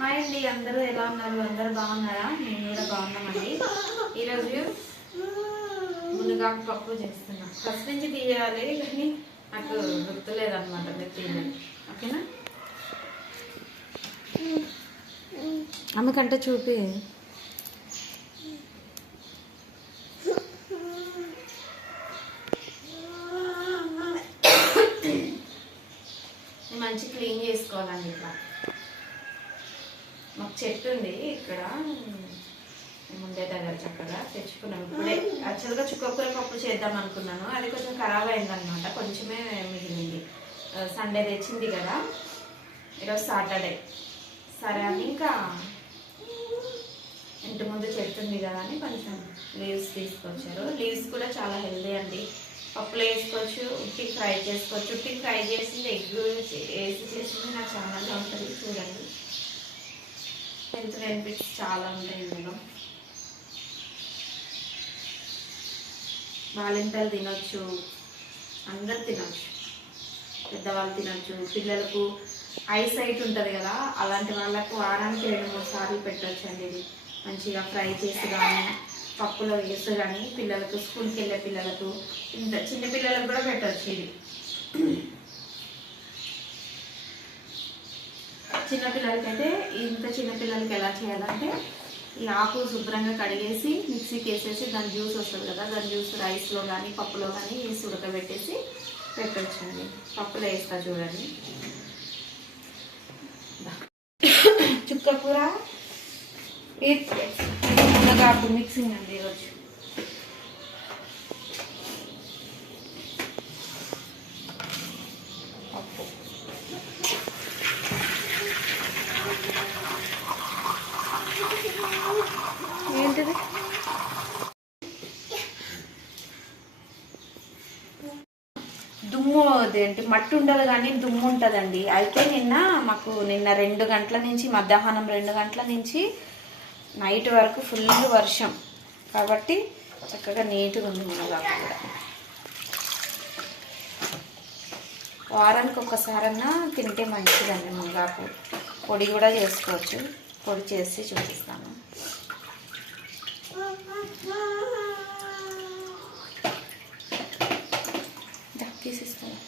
Hi అండి, అందరూ ఎలా ఉన్నారు? అందరూ బాగున్నారా? నేను కూడా బాగున్నామండి. ఈరోజు మునగాకు పప్పు చేస్తున్నా. ఫస్ట్ నుంచి తీయాలి కానీ నాకు గుర్తులేదన్నమాట. మీరు తీయాలి, ఓకేనా? అమ్మకంటే చూపి. మంచి క్లీన్ చేసుకోవాలండి. ఇట్లా మాకు చెట్టు ఉంది ఇక్కడ, ముందే దగ్గర చక్కగా తెచ్చుకున్నాం. ఇప్పుడే యాక్చువల్గా చుక్కకూర పప్పు చేద్దాం అనుకున్నాను, అది కొంచెం ఖరాబ్ అయిందనమాట. కొంచెమే మిగిలింది. సండే తెచ్చింది కదా, ఈరోజు సాటర్డే. సరే అని ఇంకా ఇంటి ముందు చెట్టు ఉంది కదా అని కొంచెం లీవ్స్ తీసుకొచ్చారు. లీవ్స్ కూడా చాలా హెల్దీ అండి. పప్పులో వేసుకోవచ్చు, ఉట్టి ఫ్రై చేసుకోవచ్చు. ఉట్టి ఫ్రై చేసింది ఎగ్ వేసి చేసింది నా ఛానల్లో ఉంటుంది, చూడండి. హెల్త్ బెనిఫిట్స్ చాలా ఉంటాయి ఇందులో. బాలింతలు తినొచ్చు, అందరు తినొచ్చు, పెద్దవాళ్ళు తినొచ్చు. పిల్లలకు ఐ సైట్ ఉంటుంది కదా, అలాంటి వాళ్ళకు వారానికి 2-3 సార్లు పెట్టవచ్చు అండి. ఇది మంచిగా ఫ్రై చేసి కానీ పప్పులో వేసి కానీ పిల్లలకు, స్కూల్కి వెళ్ళే పిల్లలకు, ఇంత చిన్న పిల్లలకు కూడా పెట్టవచ్చు. ఇది చిన్నపిల్లలకైతే, ఇంత చిన్నపిల్లలకి ఎలా చేయాలంటే, ఈ ఆకు శుభ్రంగా కడిగేసి మిక్సీకి వేసేసి దాని జ్యూస్ వస్తుంది కదా, దాని జ్యూస్ రైస్లో కానీ పప్పులో కానీ వేసి ఉడకబెట్టేసి పెట్టొచ్చండి. పప్పులో వేస్తా చూడండి. చుక్కకూర మునగాకు మిక్సింగ్ అండి ఈరోజు. పప్పు ఏంటిది? దుమ్ము అదేంటి, మట్టి ఉండదు కానీ దుమ్ము ఉంటుందండి. అయితే మాకు నిన్న 2 గంటల నుంచి, మధ్యాహ్నం 2 గంటల నుంచి నైట్ వరకు ఫుల్ వర్షం కాబట్టి చక్కగా నీట్గా ఉంది మునగాకు కూడా. వారానికి ఒక్కసారన్నా తింటే మంచిదండి మునగాకు. పొడి కూడా చేసుకోవచ్చు, పొడి చేసి చూపిస్తాను. తీసిస్తాను.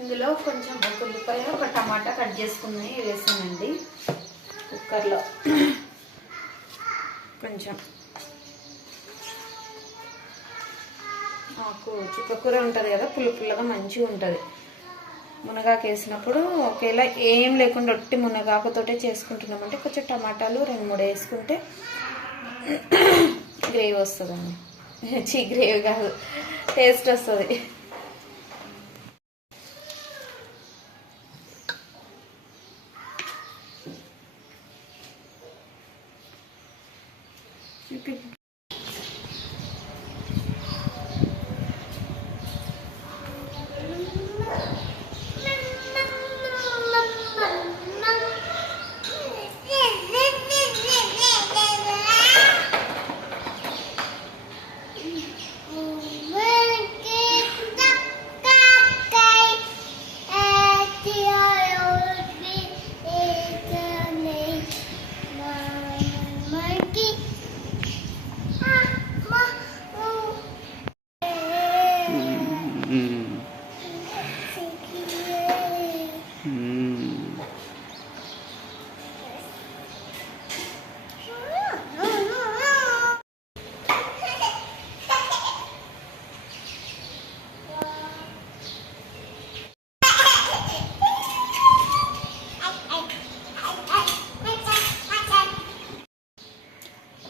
ఇందులో కొంచెం ఒక ఉల్లిపాయ, ఒక టమాటా కట్ చేసుకుని వేసానండి కుక్కర్లో. కొంచెం నాకు చుక్కకూర ఉంటుంది కదా, పుల్లగా మంచిగా ఉంటుంది. మునగాకు వేసినప్పుడు ఒకేలా ఏం లేకుండా ఒట్టి మునగాకుతోటే చేసుకుంటున్నామంటే కొంచెం టమాటాలు 2-3 వేసుకుంటే గ్రేవీ వస్తుందండి. గ్రేవీ కాదు, టేస్ట్ వస్తుంది.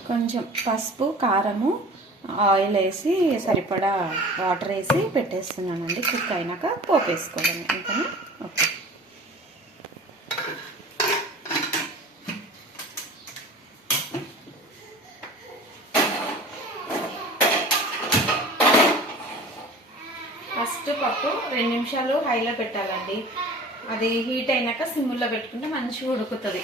కొంచెం పసుపు, కారము, ఆయిల్ వేసి సరిపడా వాటర్ వేసి పెట్టేస్తున్నానండి. కుక్ అయినాక పోపు వేసుకోవడం అంతేనా? ఓకే. ఫస్ట్ పప్పు 2 నిమిషాలు హైలో పెట్టాలండి. అది హీట్ అయినాక సిమ్లో పెట్టుకుంటే మంచిగా ఉడుకుతుంది.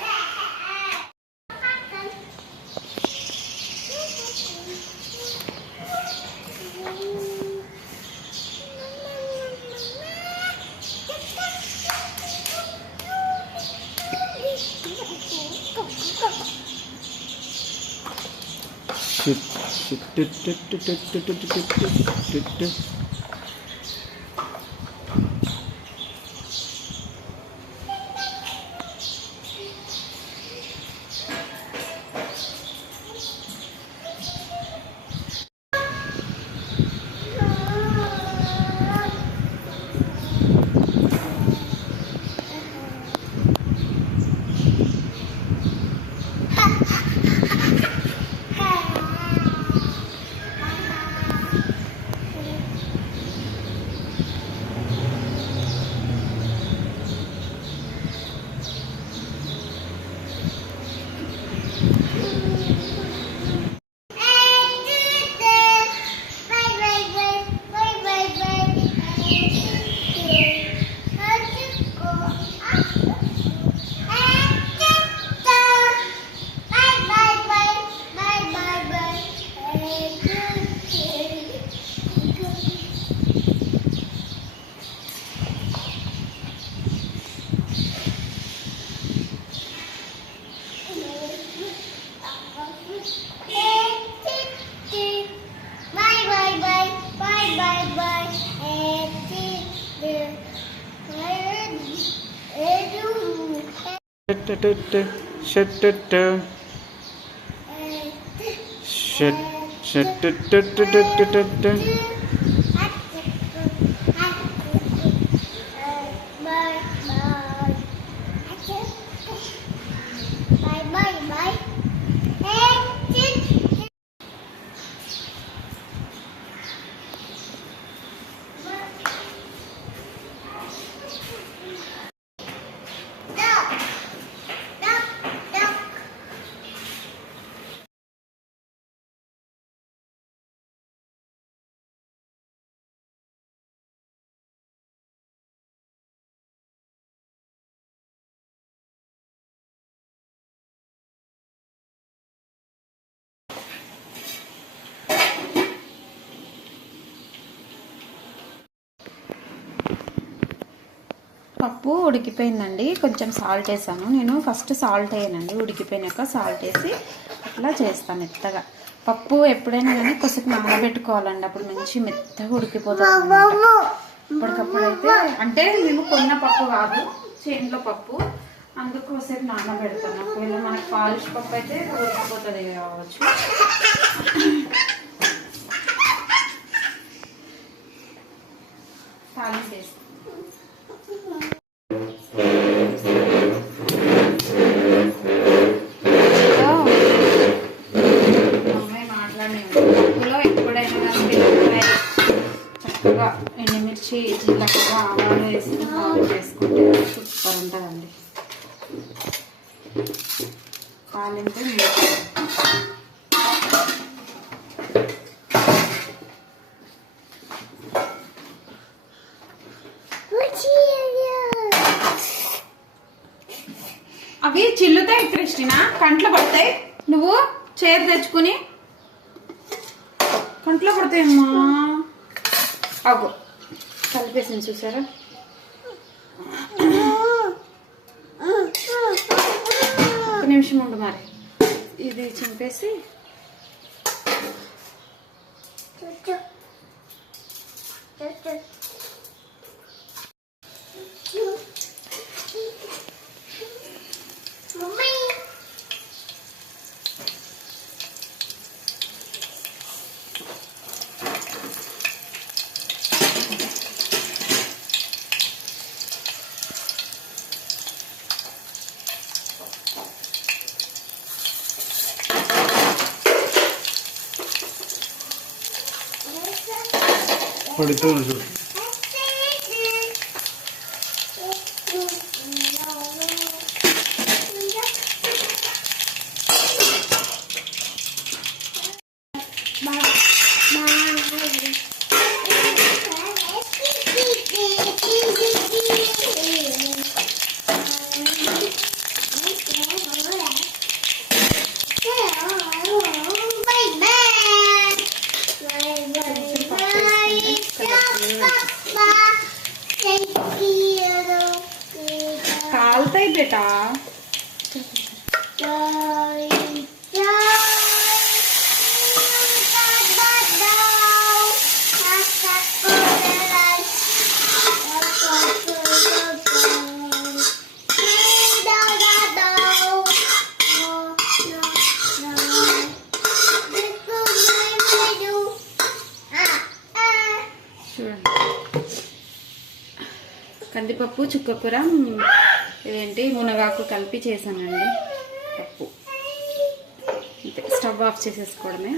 పప్పు ఉడికిపోయిందండి. కొంచెం సాల్ట్ వేసాను. నేను ఫస్ట్ సాల్ట్ వేయనండి, ఉడికిపోయినాక సాల్ట్ వేసి అట్లా చేస్తాను మెత్తగా. పప్పు ఎప్పుడైనా కానీ కొద్దిసేపు నానబెట్టుకోవాలండి, అప్పుడు మంచి మెత్తగా ఉడికిపోతుంది. ఇప్పటికప్పుడు అయితే అంటే మేము కొన్న పప్పు కాదు, చేనులో పప్పు, అందుకు కొద్దిసేపు నానబెడతాను. ఒకవేళ మనకు పాలిష్ పప్పు అయితే ఉడికిపోతుంది కావచ్చు. తాలింపు వేస్తాను. చక్కగా ఎండుమిర్చి, జీలకర్ర, ఆవాలు వేసి తాలింపు వేసుకుంటే సూపర్ ఉంటుందండి. తాలింపు అవి చిల్లుతాయి క్రిస్టినా, కంట్లో పడతాయి. నువ్వు చైర్ తెచ్చుకుని కంట్లో పడతాయమ్మా. అగో కలిపేసింది చూసారా. ఒక నిమిషం ఉండు మరి, ఇది చింపేసి పడుతూ ఉండు. కాలుతాయి బేటా. కందిపప్పు చుక్కకూర ఇదేంటి మునగాకు కలిపి చేశానండి పప్పు. అంతే, స్టవ్ ఆఫ్ చేసేసుకోవడమే.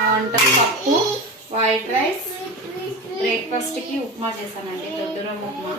వంట పప్పు, వైట్ రైస్, బ్రేక్ఫాస్ట్కి ఉప్మా చేశానండి, దొడ్డురవ్వ ఉప్మా.